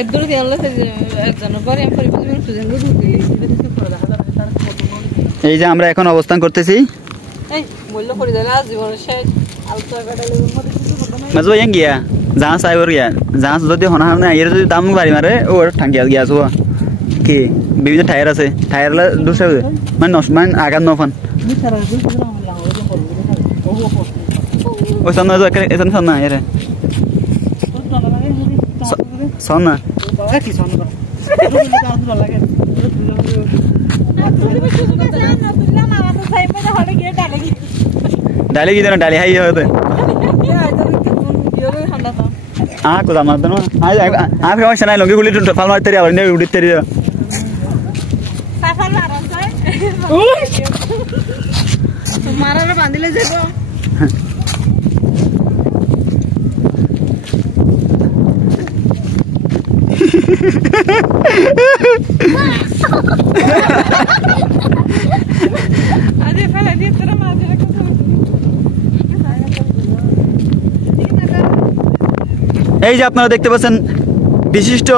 এদুর গেলে একজন পরে আমি পরিবর্তন সুজন ঢুকে এই যে আমরা এখন অবস্থান করতেছি এই মূল্য করে দিলে আজ জীবনের শেষ আলতা কাটালে মাঝে ইয়াং গিয়া জাহাজ আইবর গিয়া জাহাজ যদি হনা না এর যদি দাম বাড়ি মারে ও ঠাঙ্গিয়া গিয়া আসবো কি বিভিন্ন টায়ার আছে টায়ারলা দুশো মানে নসমান আগার নফান ওই সামনে এখানে সামনে এর সামনে डाले की तरह डाले है ये होते हाँ कुछ आम तो ना आज आप क्या चना लोगे गुली तो फाल मारते रहे और नहीं उड़ते रहे तुम्हारा ना बांधिले देखो अरे फला दिए तेरा मार रखा এই যে আপনারা দেখতে পাচ্ছেন বিশিষ্ট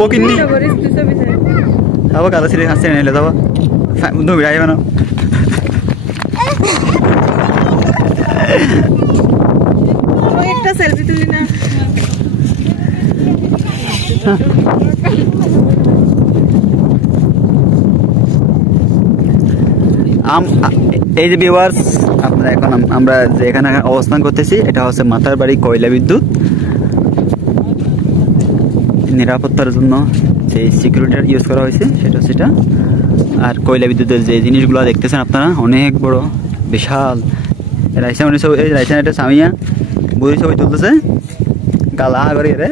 পকিন্নি আবার কালো সিরিজ হাসতে নিলে দাও দুই আইবা না একটা সেলফি তুলি না এই যে ভিউয়ার্স আপনারা এখন আমরা যে এখানে অবস্থান করতেছি এটা হচ্ছে মাতারবাড়ি কয়লা বিদ্যুৎ নিরাপত্তার জন্য যে সিকিউরিটি ইউজ করা হয়েছে সেটা আর কয়লা বিদ্যুতের যে জিনিসগুলো দেখতেছেন আপনারা অনেক বড় বিশাল রাইসা উনি সব এই রাইসা একটা সামিয়া বুড়ি ছবি তুলতেছে গালা করে রে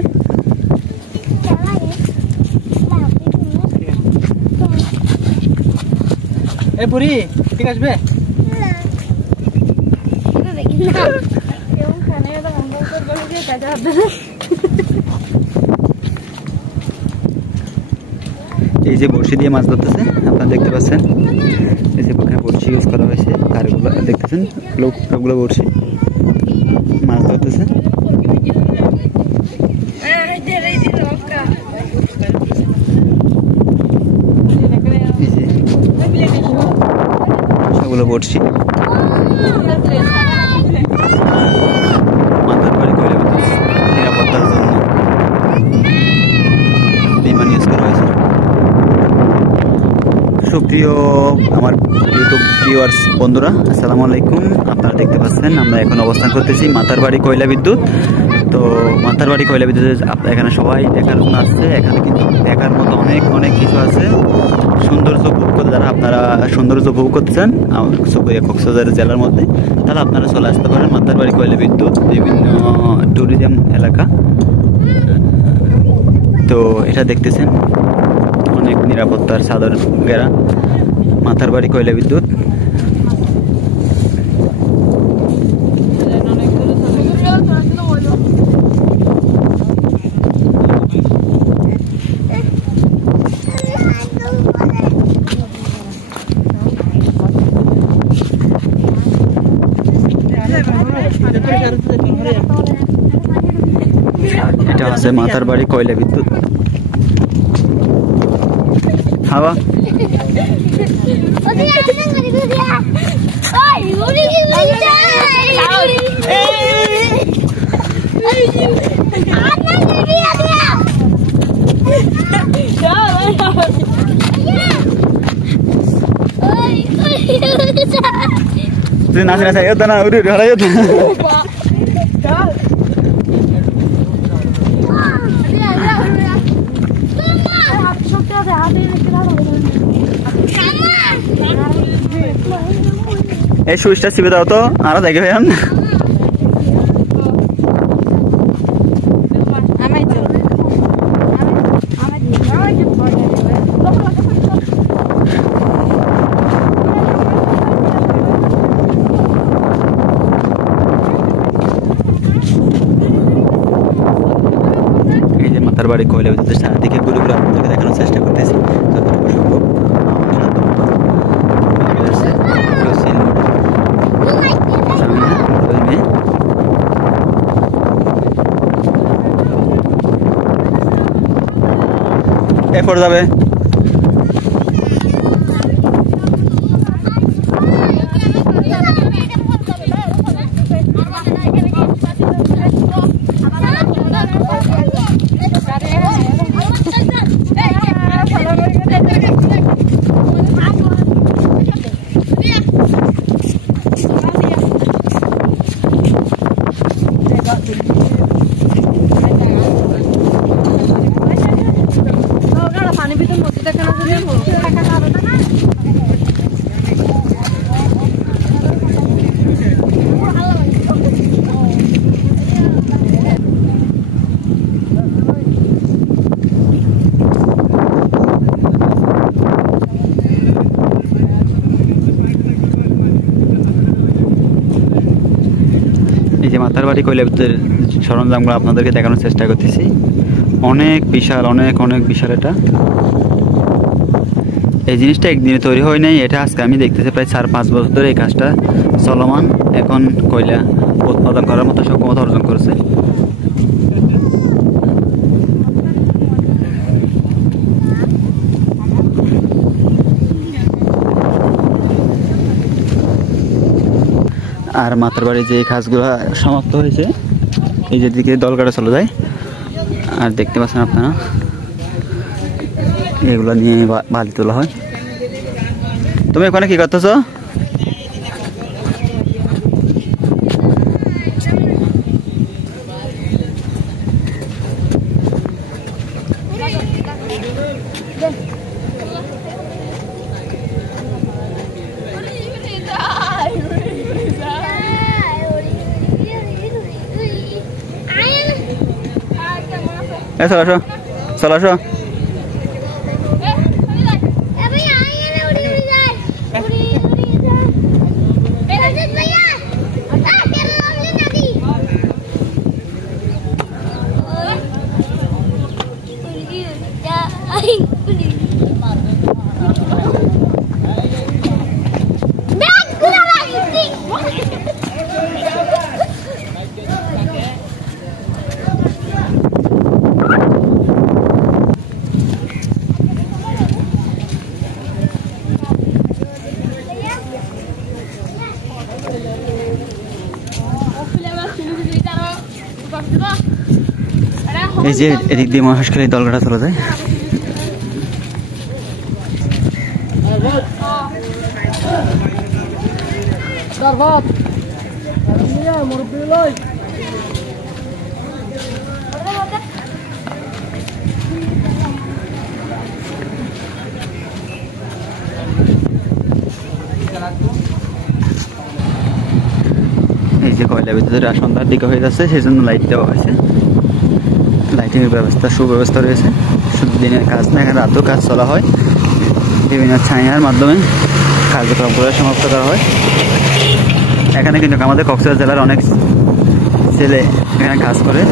এ বুড়ি ঠিক আসবে এই যে বড়শি দিয়ে মাছ ধরতেছে আপনারা দেখতে পাচ্ছেন এই যে ওখানে বড়শি ইউজ করা হয়েছে কারগুলো দেখতেছেন সবগুলো বড়শি মাছ ধরতেছে সবগুলো বড়শি মাতারবাড়ি কয়লা বিদ্যুৎ নিরাপত্তার জন্য বিমান ইউজ করা হয়েছে। সুপ্রিয় আমার ইউটিউব ভিউয়ার্স বন্ধুরা আসসালামু আলাইকুম। আপনারা দেখতে পাচ্ছেন আমরা এখন অবস্থান করতেছি মাতারবাড়ি কয়লা বিদ্যুৎ। তো মাতারবাড়ি কয়লা বিদ্যুৎ এখানে সবাই দেখার জন্য আসছে। এখানে কিন্তু দেখার মতো অনেক কিছু আছে। সৌন্দর্য উপভোগ করতে যারা আপনারা সৌন্দর্য উপভোগ করতেছেন কক্সবাজার জেলার মধ্যে তাহলে আপনারা চলে আসতে পারেন মাতারবাড়ি কয়লা বিদ্যুৎ বিভিন্ন ট্যুরিজম এলাকা। তো এটা দেখতেছেন অনেক নিরাপত্তার চাদর ঘেরা মাতারবাড়ি কয়লা বিদ্যুৎ। এটা হচ্ছে মাতারবাড়ি কয়লা বিদ্যুৎ। হাওয়া তুই নাচে নাচে এত না উড়ে হারাই যেত এই সুইচটা চিপে দাও তো আরো দেখে ভাই এই যে মাতারবাড়ি কয়লা বিদ্যুৎ চারদিকে ঘুরে ঘুরে আপনাদেরকে দেখানোর চেষ্টা করতেছি যতটুকু সম্ভব। পড়ে যাবে। এই যে মাতারবাড়ি কয়লা বিদ্যুতের সরঞ্জামগুলো আপনাদেরকে দেখানোর চেষ্টা করতেছি। অনেক বিশাল, অনেক অনেক বিশাল। এটা এই জিনিসটা একদিনে তৈরি হয় নাই, এটা আজকে আমি দেখতেছি প্রায় 4-5 বছর ধরে এই কাজটা চলমান। এখন কয়লা উৎপাদন করার মতো সক্ষমতা অর্জন করেছে। আর মাতারবাড়ি যে কাজগুলো সমাপ্ত হয়েছে, এই যে দিকে দলগাড়া চলে যায়। আর দেখতে পাচ্ছেন আপনারা এগুলো নিয়ে বালি তোলা হয়। তুমি ওখানে কি করতেছো? চলো আসো, চলো আসো। এই যে এদিক দিয়ে মহেশখালী দলগাড়া চলে যায়। এই যে কয়লা বিদ্যুতের সন্ধ্যার দিকে হয়ে যাচ্ছে, সেই জন্য লাইট দেওয়া হয়েছে। লাইটিং এর ব্যবস্থা, সুব্যবস্থা রয়েছে। শুধু দিনের কাজ না, এখানে রাতেও কাজ চলা হয়। বিভিন্ন ছায়ার মাধ্যমে কার্যক্রমগুলো সমাপ্ত করা হয়। এখানে কিন্তু আমাদের কক্সবাজার জেলার অনেক ছেলে এখানে কাজ করে।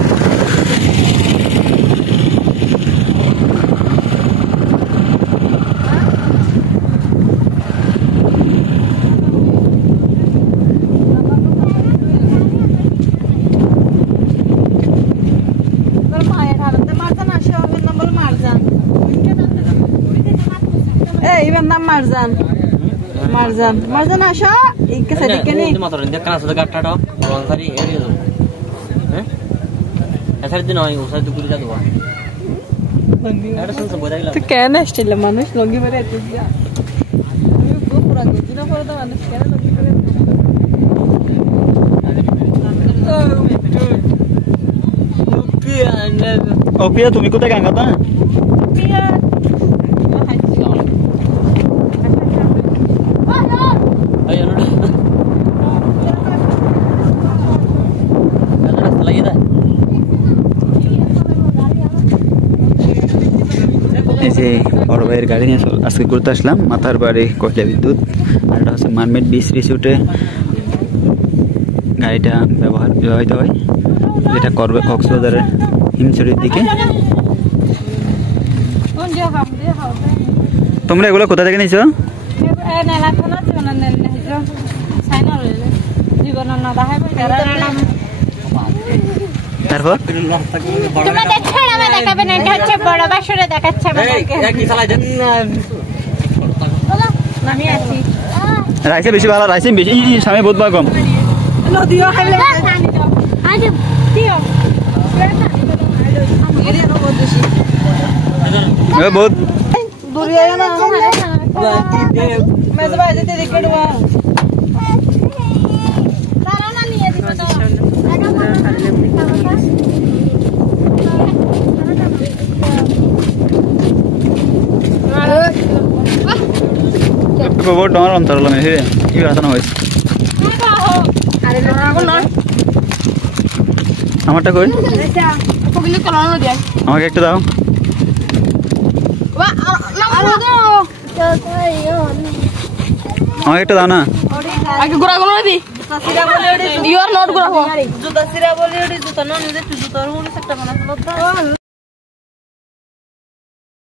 Marzan, Marzan, Marzan asha, ikke sadi ke ni. Motor ini kan sudah gatta dong, orang tadi area tu. Asal itu naik, usah tu kulit tu. Ada semua boleh lah. Tu kena still manush longi mere tu dia. Aku pura tu, na pura tu manush kena longi mere. Oh Pia, তুমি কোথায় গান গাতা? Pia. এই যে বড় ভাইয়ের গাড়ি নিয়ে আজকে ঘুরতে আসলাম মাতারবাড়ি কয়লা বিদ্যুৎ। আর এটা হচ্ছে মারমেড বিচ রিসোর্টে গাড়িটা ব্যবহৃত হয়, যেটা করবে কক্সবাজারের হিমছড়ির দিকে। তোমরা এগুলো কোথা থেকে নিয়েছো? তারপর তোমাদের ছেড়ে দেখাবে না, এটা হচ্ছে বড় বাসরে দেখাচ্ছে আমাদেরকে। কি চালাই দেন আমি আছি রাইসে বেশি ভালো, রাইসে বেশি সামনে বহুত কম। নদীও খাইলে আজ দিও বহুত দূরে না মেজবা যেতে দেখে দেবা তারা না নিয়ে দিবে তো বহুত ডর অন্তর লমে হে কি আসানো হইছে। আরে না আমারটা কই, আচ্ছা কোকিলে কলানো দিয়া আমাকে একটা দাও। বা না দাও আমাকে একটা দাও না। আগে গুড়া গুলো দি জুতা বলে ইউ আর নট গুড়া জুতা সিরা বলে জুতা নন জুতা রুল একটা বানা